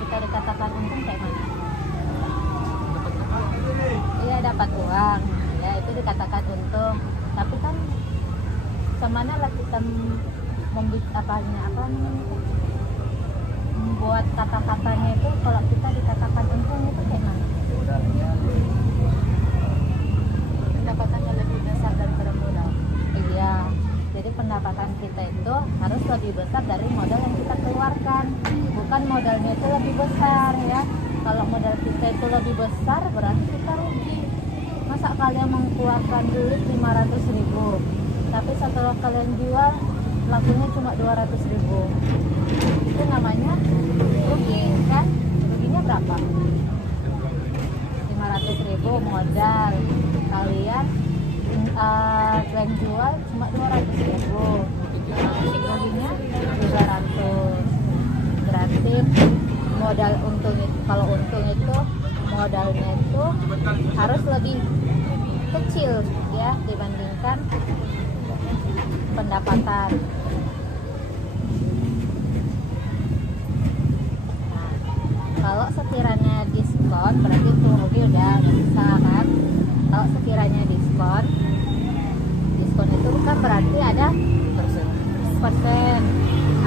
kita dikatakan untung kayak mana? Iya, dapat uang, ya itu dikatakan untung. Tapi kan semana lah kita membuat kata-katanya itu, kalau kita dikatakan untung itu kayak mana? Pendapatannya lebih besar daripada modal. Iya, jadi pendapatan kita itu harus lebih besar dari modal yang kita keluarkan. Bukan modalnya itu lebih besar ya. Kalau modal kita itu lebih besar berarti kita rugi. Masa kalian mengeluarkan duit 500.000, tapi setelah kalian jual lakunya cuma 200.000, itu namanya rugi kan? Ruginya berapa? 500.000 modal, kalian jual cuma 200.000, ruginya 200. Berarti modal untung itu, kalau untung itu modalnya itu harus lebih kecil ya dibandingkan pendapatan. Nah, kalau sekiranya diskon berarti itu rugi udah bisa kan. Kalau sekiranya diskon itu bukan berarti ada persen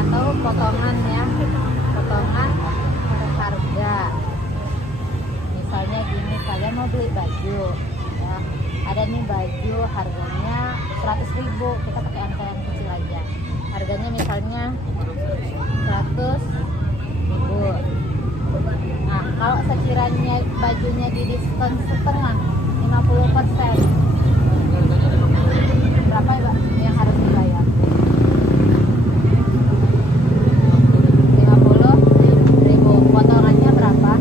atau potongan ya, potongan harga. Misalnya gini, kalian mau beli baju ya, ada nih baju harganya 100.000, kita pakai angka yang kecil aja, harganya misalnya 100.000. Nah, kalau sekiranya bajunya di diskon setengah, 50%, berapa ya Pak yang harus dibayar? 50.000. Potongannya berapa?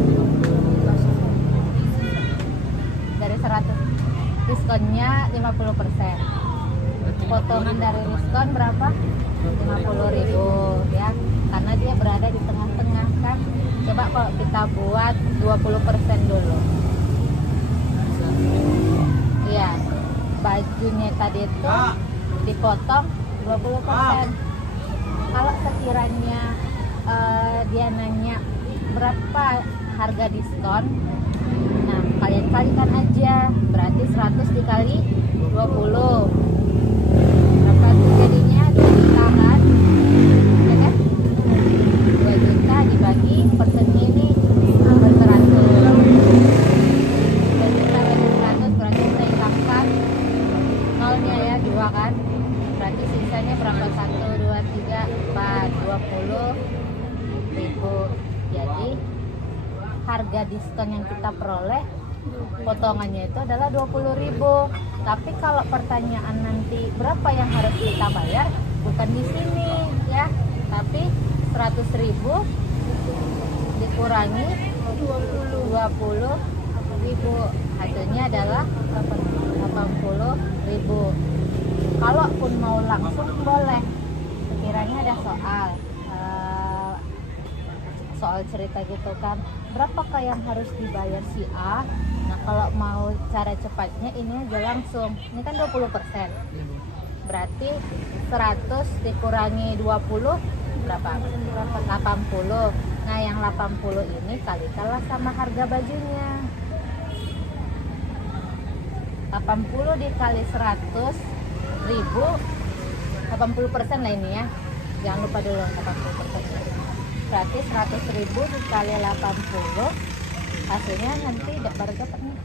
Dari 100, diskonnya 50%. Potongan dari diskon berapa? 50.000 ya, karena dia berada di tengah-tengah kan. Coba kalau kita buat 20% dulu. Iya, bajunya tadi itu dipotong 20%. Kalau sekiranya dia nanya berapa harga diskon, nah kalian kalikan aja, berarti 100 dikali 20 berapa jadinya? 2 juta kan, ya kan? 2 juta dibagi persennya ini beratus, 2 juta bagi 100 berarti kita hilangkan nolnya ya, 2 kan, berarti sisanya berapa? 1, 2, 3, 4, 20.000. Jadi harga diskon yang kita peroleh potongannya itu adalah 20.000. Tapi kalau pertanyaan nanti berapa yang harus kita bayar, bukan di sini ya, tapi 100.000 dikurangi 20.000, hasilnya adalah 80.000. Kalaupun mau langsung boleh. Sekiranya ada soal cerita gitu kan, berapakah yang harus dibayar si A? Nah kalau mau cara cepatnya ini aja langsung, ini kan 20%, berarti 100 dikurangi 20 berapa? 80. Nah yang 80 ini kalikanlah sama harga bajunya. 80 dikali 100.000, 80% lah ini ya, jangan lupa dulu 80%. Berarti 100.000 dikali 80, hasilnya nanti baru dapat nih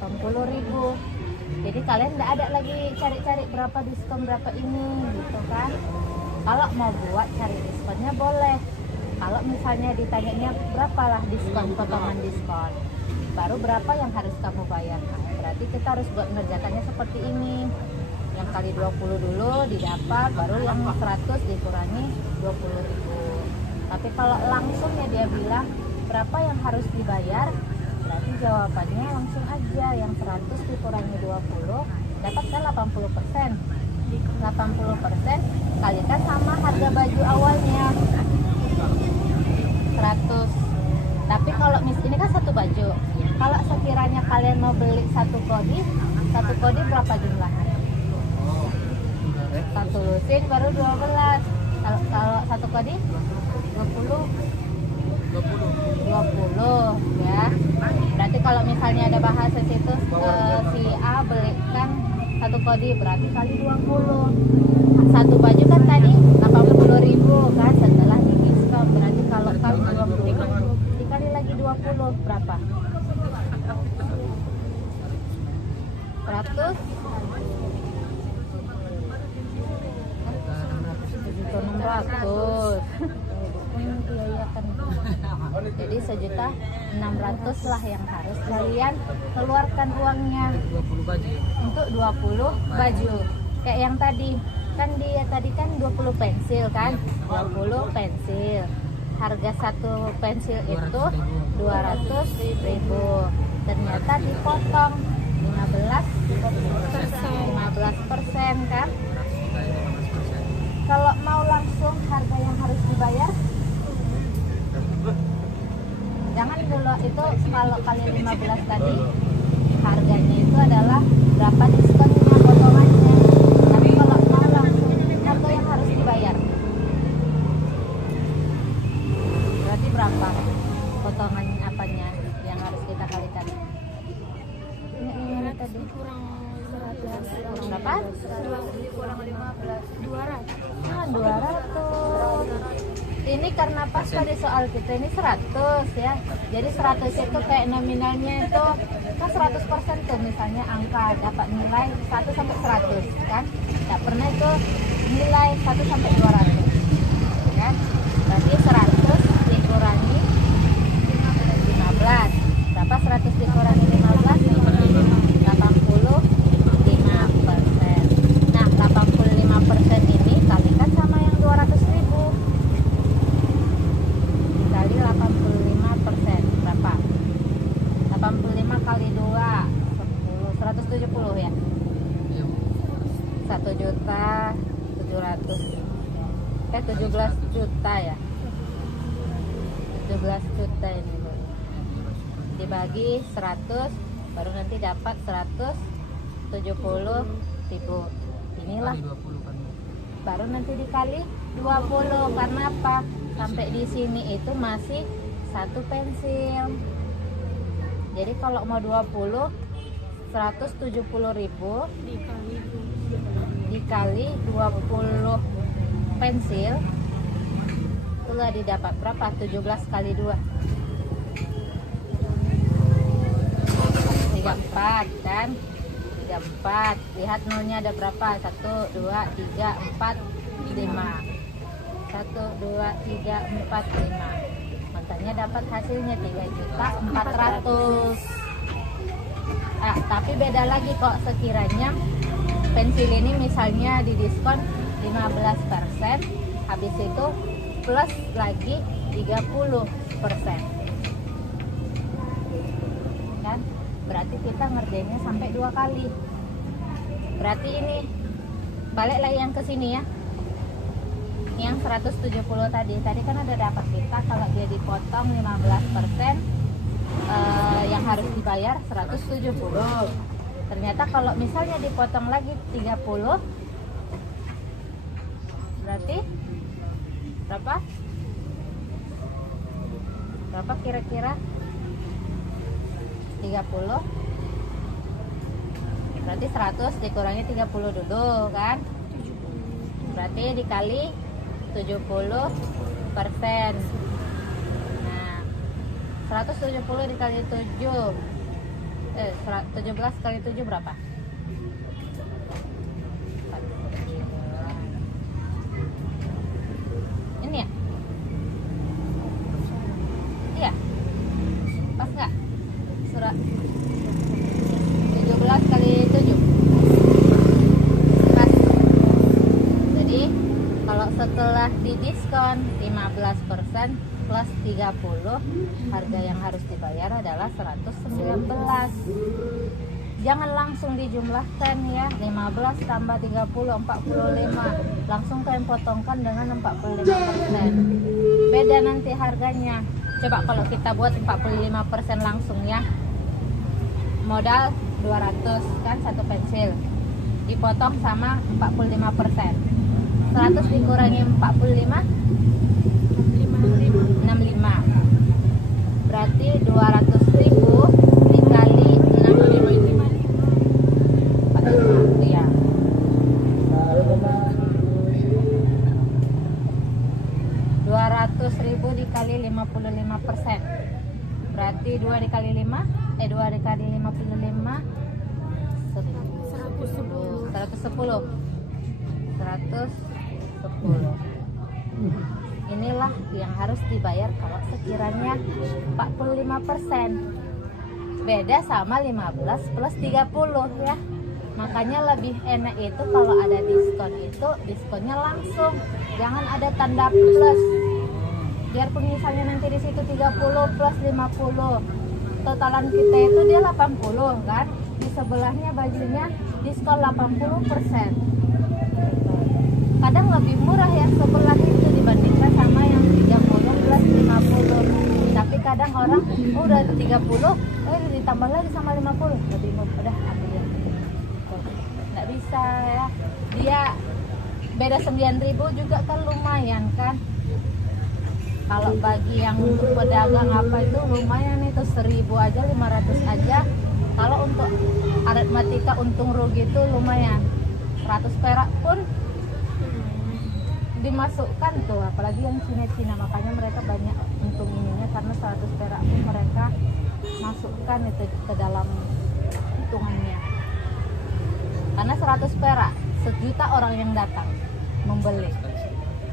80.000. Jadi kalian nggak ada lagi cari-cari berapa diskon berapa ini gitu kan. Kalau mau buat cari diskonnya boleh. Kalau misalnya ditanyanya berapalah diskon, potongan diskon, baru berapa yang harus kamu bayar. Nah, berarti kita harus buat mengerjakannya seperti ini. Yang kali 20 dulu didapat, baru yang 100 dikurangi 20.000. Tapi kalau langsung ya dia bilang berapa yang harus dibayar, berarti jawabannya langsung aja, yang 100 dikurangi 20 dapatkan 80%. 80% kalikan sama harga baju awalnya 100. Tapi kalau ini kan satu baju, kalau sekiranya kalian mau beli satu kodi berapa jumlahnya? Satu lusin baru 12. Kalau satu kodi 20 kodi berarti kali 20. Satu baju kan tadi 80.000 kan, setelah di diskon berarti kalau kali 20 dikali lagi 20 berapa? 100 600. Iya kan. Jadi 1.600.000 lah yang harus kalian keluarkan uangnya untuk 20 baju. Kayak yang tadi kan, dia tadi kan 20 pensil kan, 20 pensil. Harga satu pensil itu 200.000. Ternyata dipotong 15% kan. Kalau mau langsung harga yang harus dibayar, jangan dulu itu kalau kali 15 tadi harganya itu adalah berapa diskonnya, potongannya. Tapi kalau mau langsung harga yang harus dibayar berarti berapa potongan apanya yang harus kita kalikan? Ini tadi kurang 15 berapa? kurang 15 200. 200. Ini karena pas tadi soal kita ini 100 ya. Jadi 100 itu kayak nominalnya itu kan 100% tuh, misalnya angka dapat nilai 1 sampai 100 kan. Tidak pernah itu nilai 1 sampai 200 kan. Berarti 100 dikurangi 15. Berapa 100 dikurangi 15? 85%. Nah, 85% ini kalikan sama yang 200.000. Dikali 85%. Berapa? 85 kali 2 10, 170 ya? 1.700.000. 17 juta ya? 17 juta ini Bu. Dibagi 100 baru nanti dapat 170.000. Inilah baru nanti dikali 20. Karena apa? Sampai di sini itu masih satu pensil. Jadi kalau mau 20 170.000 dikali 20 pensil sudah didapat berapa? 17 kali 2 34 kan, 34. Lihat nolnya ada berapa? 1 2 3 4 5. 1 2 3 4 5. Makanya dapat hasilnya 3.400.000. Tapi beda lagi kok sekiranya pensil ini misalnya di diskon 15%, habis itu plus lagi 30%. Kan? Berarti kita ngerjainnya sampai 2 kali. Berarti ini balik lagi yang ke sini ya. Yang 170 tadi kan ada dapat kita kalau dia dipotong 15%, yang harus dibayar 170. Ternyata kalau misalnya dipotong lagi 30, berarti berapa? Berapa kira-kira? 30. Berarti 100 dikurangi 30 dulu kan? Berarti dikali 70%. Nah, 170 dikali 7. 17 kali 7 berapa? Ini ya? Iya. Pas nggak? Surat 17 kali 7. Pas. Jadi kalau setelah didiskon 15% plus 30, harga yang harus dibayar adalah 119. Jangan langsung dijumlahkan ya, 15 tambah 30 45. Langsung kalian potongkan dengan 45%. Beda nanti harganya. Coba kalau kita buat 45% langsung ya. Modal 200 kan satu pensil. Dipotong sama 45%. 100 dikurangi 45 65. Berarti 200.000 dikali 65 ya. Berarti 2 dikali 5, 2 dikali 55, 110. 110. 110. Inilah yang harus dibayar kalau sekiranya 45%. Beda sama 15 plus 30 ya. Makanya lebih enak itu kalau ada diskon itu diskonnya langsung. Jangan ada tanda plus. Biarpun misalnya nanti di situ 30 plus 50. Totalan kita itu dia 80 kan. Di sebelahnya bajunya diskon 80%. Kadang lebih murah yang sebelah itu dibandingkan sama yang 30 plus 50. Tapi kadang orang udah 30, ditambah lagi sama 50, lebih murah, udah ambil yang ini. Nggak bisa ya. Dia beda 9.000 juga kan lumayan kan. Kalau bagi yang untuk pedagang apa itu lumayan itu 1.000 aja, 500 aja. Kalau untuk aritmatika untung rugi itu lumayan. 100 perak pun dimasukkan tuh, apalagi yang Cina-Cina, makanya mereka banyak untung ininya karena 100 perak pun mereka masukkan itu ke dalam hitungannya. Karena 100 perak 1 juta orang yang datang membeli.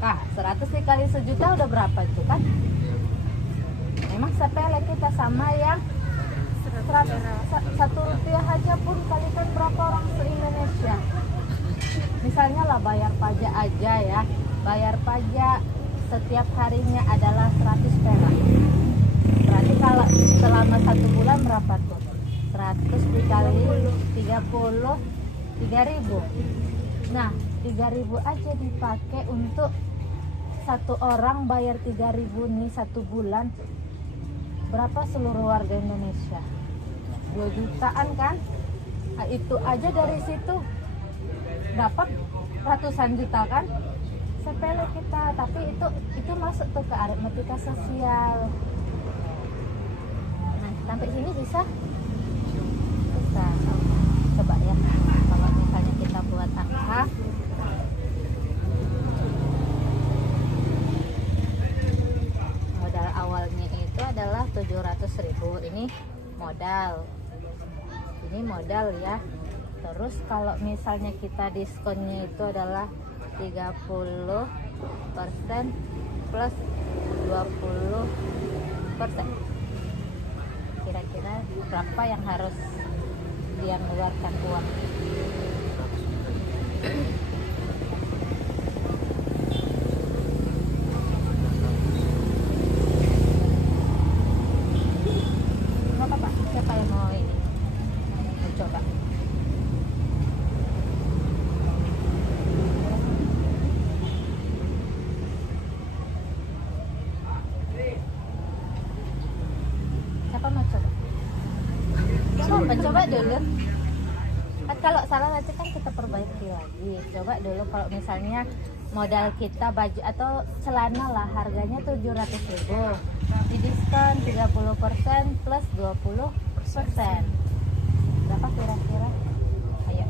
Nah, 100 dikali 1 juta udah berapa itu kan? Memang sepele kita sama yang 1 rupiah aja pun kalikan berapa orang se-Indonesia. Misalnya lah bayar pajak aja ya. Bayar pajak setiap harinya adalah 100 perak. Berarti kalau selama 1 bulan berapa tuh? 100 dikali 30, 3.000. Nah, 3.000 aja dipakai untuk 1 orang bayar 3.000 nih 1 bulan. Berapa seluruh warga Indonesia? 2 jutaan kan? Nah, itu aja dari situ dapat ratusan juta kan? Sepele kita, tapi itu masuk tuh ke aritmatika sosial. Nah, sampai sini bisa? Bisa. Coba ya, kalau misalnya kita buat angka. Modal awalnya itu adalah 700.000. Ini modal. Ini modal ya. Terus kalau misalnya kita diskonnya itu adalah 30% plus 20%. Kira-kira berapa yang harus dia mengeluarkan uang? Nggak apa-apa, siapa yang mau ini? Mau coba? Siapa mau coba? Coba dulu. Kan kalau salah nanti kan kita perbaiki lagi. Coba dulu kalau misalnya modal kita baju atau celana lah harganya 700.000. Di diskon 30% plus 20%. Berapa kira-kira? Ayo.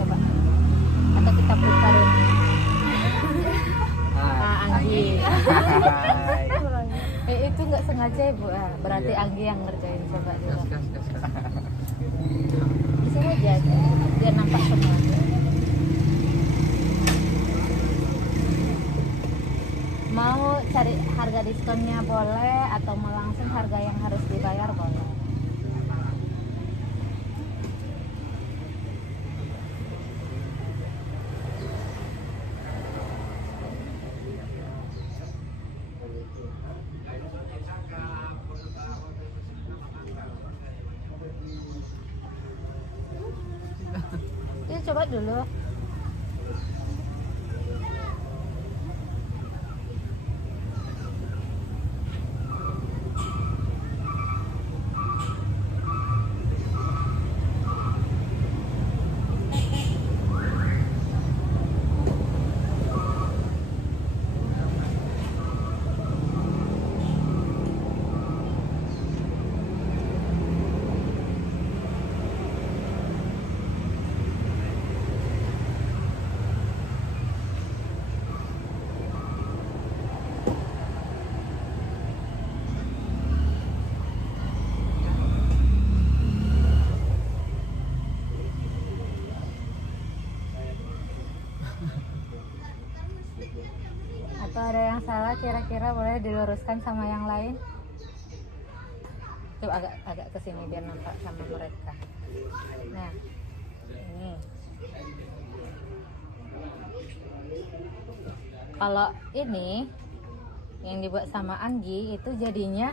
Coba. Atau kita putar ini. Anggi. Itu nggak sengaja ibu, berarti Anggi yang ngerjain. Coba dulu. Di sini aja, biar nampak semua. Mau cari harga diskonnya boleh, atau mau langsung harga yang harus dibayar boleh. Coba dulu. berapa kira-kira, boleh diluruskan sama yang lain? Coba agak ke sini biar nampak sama mereka. Nah, ini. Kalau ini yang dibuat sama Anggi itu jadinya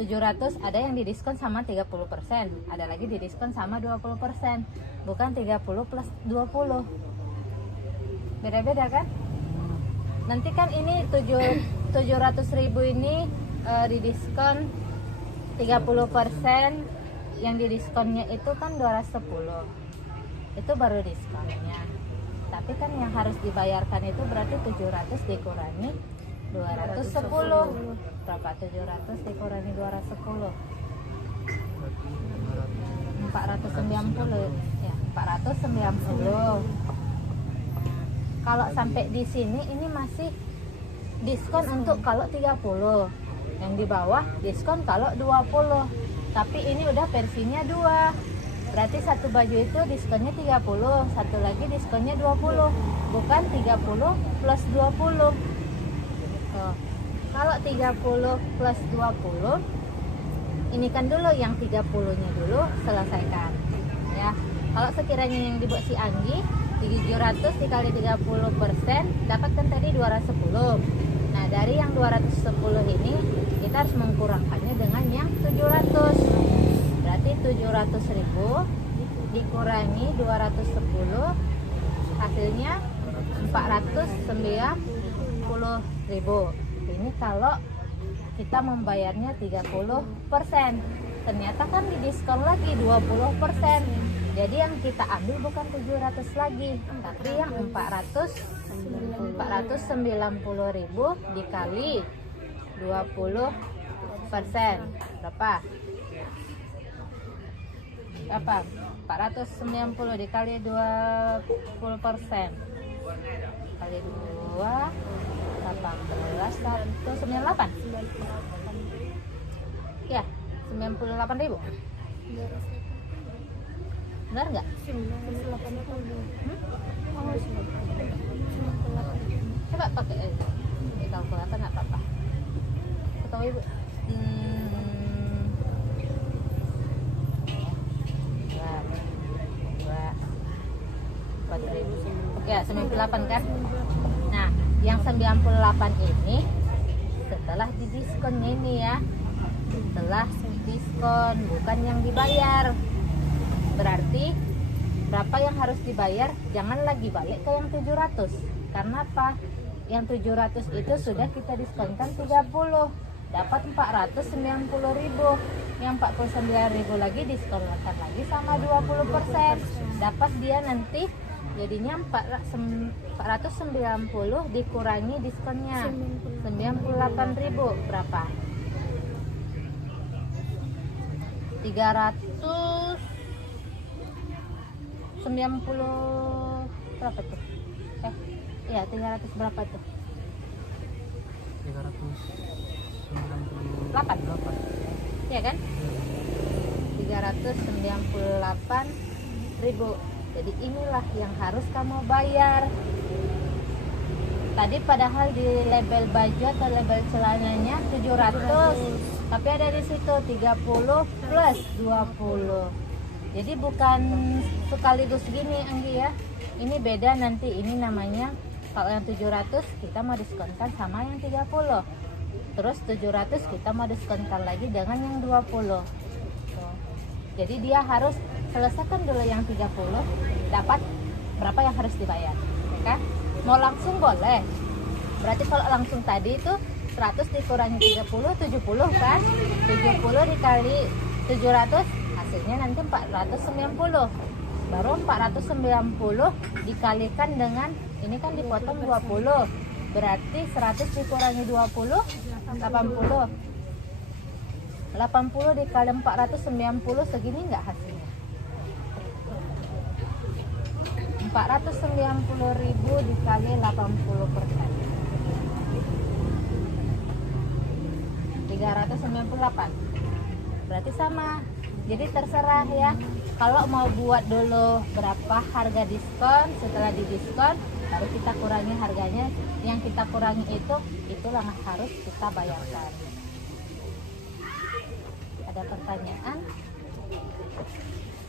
700, ada yang didiskon sama 30%, ada lagi didiskon sama 20%, bukan 30 plus 20. Beda-beda kan? Nanti kan ini 700.000 ini didiskon 30%, yang didiskonnya itu kan 210. Itu baru diskonnya. Tapi kan yang harus dibayarkan itu berarti 700 dikurangi 210. Berapa? 700 dikurangi 210. 490 ya, 490. Kalau sampai di sini ini masih diskon untuk kalau 30. Yang di bawah diskon kalau 20. Tapi ini udah versinya 2. Berarti satu baju itu diskonnya 30, satu lagi diskonnya 20. Bukan 30 plus 20. Tuh. Kalau 30 plus 20, ini kan dulu yang 30-nya dulu selesaikan. Ya. Kalau sekiranya yang dibuat si Anggi 700 dikali 30% dapatkan tadi 210. Nah, dari yang 210 ini kita harus mengkurangkannya dengan yang 700. Berarti 700.000 dikurangi 210 hasilnya 490.000. Ini kalau kita membayarnya 30%. Ternyata kan didiskon lagi 20%. Jadi yang kita ambil bukan 700 lagi, tapi yang 490.000 dikali 20%. Berapa? 490 dikali 20% kali 2 18 198 ya, 98.000. Benar nggak? Coba pakai kalkulator nggak apa-apa. Ketemu ibu. Ya, 98 kan? Nah, yang 98 ini setelah didiskon ini ya. Setelah diskon, bukan yang dibayar. Berarti berapa yang harus dibayar? Jangan lagi balik ke yang 700. Karena apa? Yang 700 itu sudah kita diskonkan 30. Dapat 490.000. Yang 49.000 lagi diskonkan lagi sama 20%. Dapat dia nanti jadinya 490 dikurangi diskonnya 98.000. Berapa? 390 berapa tuh? Iya 300 berapa tuh? 398. Iya kan? 398.000. Jadi inilah yang harus kamu bayar. Tadi padahal di label baju atau label celananya 700, tapi ada di situ 30 plus 20. Jadi bukan sekaligus gini Anggi ya. Ini beda nanti, ini namanya kalau yang 700 kita mau diskonkan sama yang 30. Terus 700 kita mau diskonkan lagi dengan yang 20. Jadi dia harus selesaikan dulu yang 30, dapat berapa yang harus dibayar, ya kan? Mau langsung boleh. Berarti kalau langsung tadi itu 100 dikurangi 30, 70 kan? 70 dikali 700 hasilnya nanti 490. Baru 490 dikalikan dengan ini kan dipotong 20. Berarti 100 dikurangi 20 80. 80 dikali 490 segini enggak hasilnya? 490.000 dikali 80%. 398. Berarti sama. Jadi terserah ya. Kalau mau buat dulu berapa harga diskon, setelah didiskon baru kita kurangi harganya yang kita kurangi itulah yang harus kita bayarkan. Ada pertanyaan?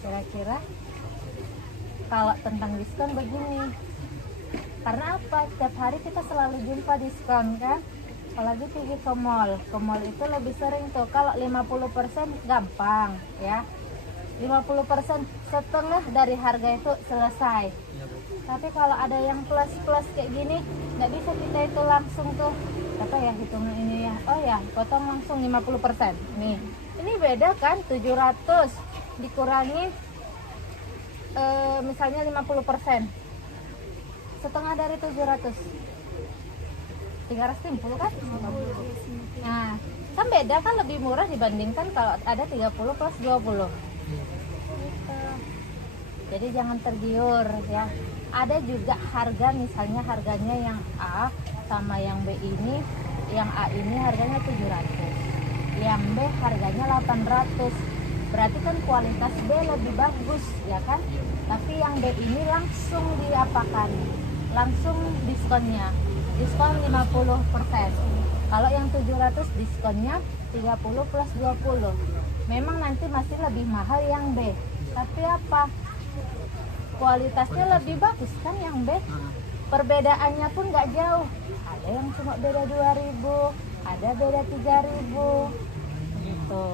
Kira-kira kalau tentang diskon begini, karena apa? Setiap hari kita selalu jumpa diskon kan, apalagi pergi ke mall itu lebih sering tuh. Kalau 50% gampang ya, 50% setengah dari harga itu selesai. Tapi kalau ada yang plus kayak gini, nggak bisa kita itu langsung tuh apa ya, hitung ini ya, oh ya potong langsung 50%. Nih ini beda kan, 700 dikurangi misalnya 50%, setengah dari 700, 350 kan. Nah kan beda kan, lebih murah dibandingkan kalau ada 30 plus 20 gitu. Jadi jangan tergiur ya. Ada juga harga, misalnya harganya yang A sama yang B ini, yang A ini harganya 700, yang B harganya 800. Berarti kan kualitas B lebih bagus ya kan, tapi yang B ini langsung diapakan, langsung diskonnya, diskon 50%. Kalau yang 700 diskonnya 30 plus 20. Memang nanti masih lebih mahal yang B, tapi apa, kualitasnya lebih bagus kan yang B. Perbedaannya pun nggak jauh, ada yang cuma beda 2000, ada beda 3000 gitu.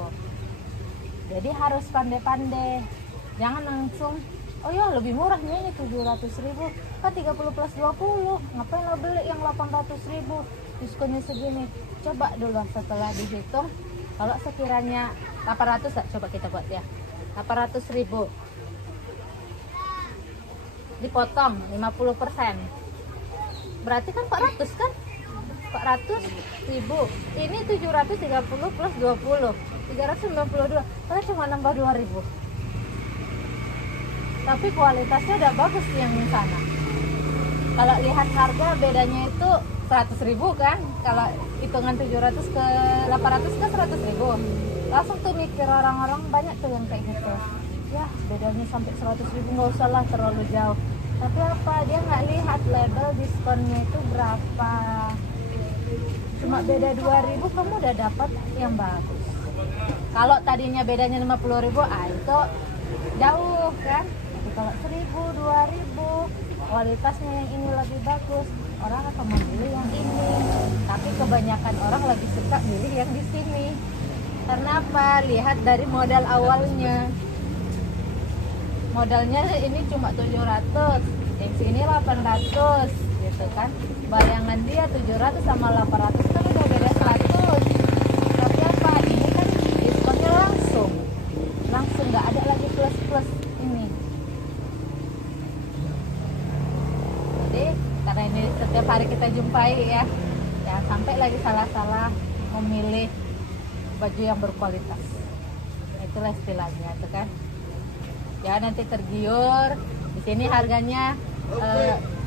Jadi harus pandai-pandai, jangan langsung oh ya lebih murah nih ini 700.000 kan 30 plus 20, ngapain lo beli yang 800.000 diskonnya segini. Coba dulu setelah dihitung, kalau sekiranya 800 lah, coba kita buat ya, 800.000 dipotong 50%, berarti kan 400 kan, 400.000. Ini 730 plus 20, 392, karena cuma nambah 2.000. Tapi kualitasnya udah bagus yang di sana. Kalau lihat harga bedanya itu 100.000 kan, kalau hitungan 700 ke 800 ke 100.000. Langsung tuh mikir orang-orang banyak tuh yang kayak gitu. Ya bedanya sampai 100.000, nggak usah lah terlalu jauh. Tapi apa, dia nggak lihat label diskonnya itu berapa. Cuma beda 2.000 kamu udah dapat yang bagus. Kalau tadinya bedanya 50.000, itu jauh kan. Tapi kalau 1.000, 2.000, kualitasnya yang ini lebih bagus, orang akan memilih yang ini. Tapi kebanyakan orang lebih suka milih yang di sini. Karena apa? Lihat dari modal awalnya. Modalnya ini cuma 700, yang sini 800 gitu kan. Bayangan dia 700 sama 800 kan udah beda 100. Tapi apa? Ini kan diskonnya langsung nggak ada lagi plus ini. Jadi karena ini setiap hari kita jumpai ya, jangan sampai lagi salah-salah memilih baju yang berkualitas. Itulah istilahnya itu kan. Ya nanti tergiur, di sini harganya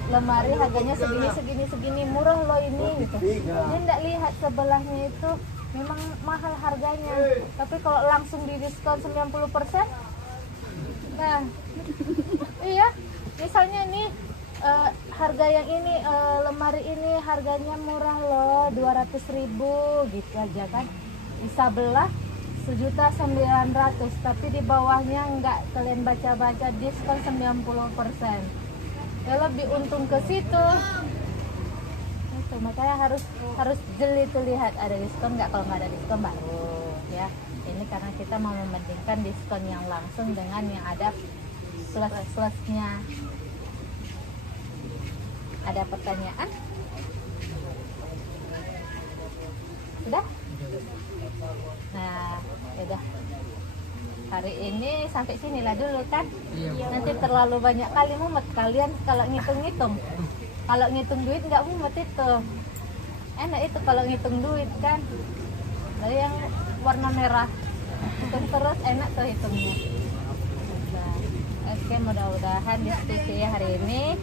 lemari harganya segini murah loh ini gitu. Dia nggak lihat sebelahnya itu memang mahal harganya. Tapi kalau langsung di diskon 90%, nah iya, misalnya nih harga yang ini lemari ini harganya murah loh 200.000 gitu aja kan, bisa belah 1.900.000, tapi di bawahnya nggak kalian baca-baca diskon 90%, ya lebih untung ke situ. Itu makanya harus jeli tuh lihat ada diskon nggak, kalau nggak ada diskon baru ya. Ini karena kita mau membandingkan diskon yang langsung dengan yang ada plus-plusnya. Ada pertanyaan? Sudah? Nah, udah. Hari ini sampai sinilah dulu kan. Nanti terlalu banyak kali mumet kalian kalau ngitung-ngitung. Kalau ngitung duit nggak mumet itu. Enak itu kalau ngitung duit kan. Dari yang warna merah. Hitung terus enak tuh hitungnya. Nah, oke, mudah-mudahan diskusi hari ini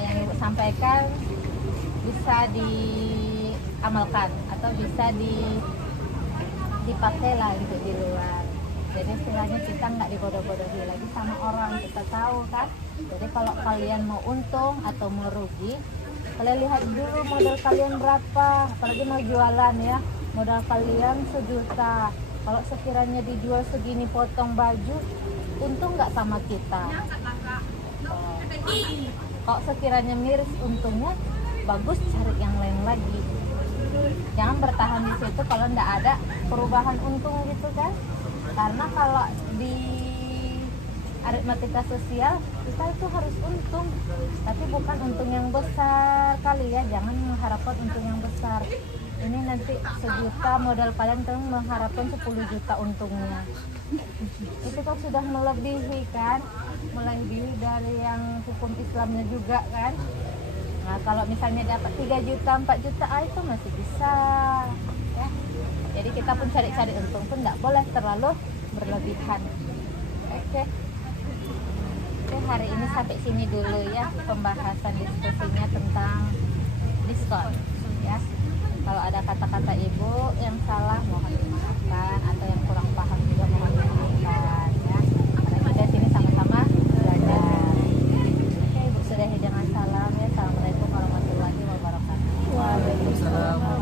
yang Ibu sampaikan bisa diamalkan atau bisa dipakai lah untuk di luar. Jadi istilahnya kita nggak dibodoh-bodohi lagi sama orang, kita tahu kan. Jadi kalau kalian mau untung atau mau rugi, Kalian lihat dulu modal kalian berapa, apalagi mau jualan ya. Modal kalian 1 juta. Kalau sekiranya dijual segini potong baju, untung nggak sama kita? Kalau sekiranya miris untungnya, bagus cari yang lain lagi. Jangan bertahan di situ kalau nggak ada perubahan untung gitu kan. Karena kalau di aritmatika sosial kita itu harus untung, tapi bukan untung yang besar kali ya. Jangan mengharapkan untung yang besar. Ini nanti 1 juta modal kalian mengharapkan 10 juta untungnya. Itu kan sudah melebihi kan, melebihi dari yang hukum Islamnya juga kan. Nah kalau misalnya dapat 3 juta 4 juta itu masih bisa ya. Jadi kita pun cari-cari untung pun nggak boleh terlalu berlebihan. Oke, hari ini sampai sini dulu ya pembahasan diskusinya tentang diskon ya. Kalau ada kata-kata ibu yang salah mohon dimaafkan, atau yang kurang paham juga mohon dimaafkan ya. Karena kita sini sama-sama belajar. Oke, ibu sudahi dengan salam ya. Assalamualaikum warahmatullahi wabarakatuh. Waalaikumsalam.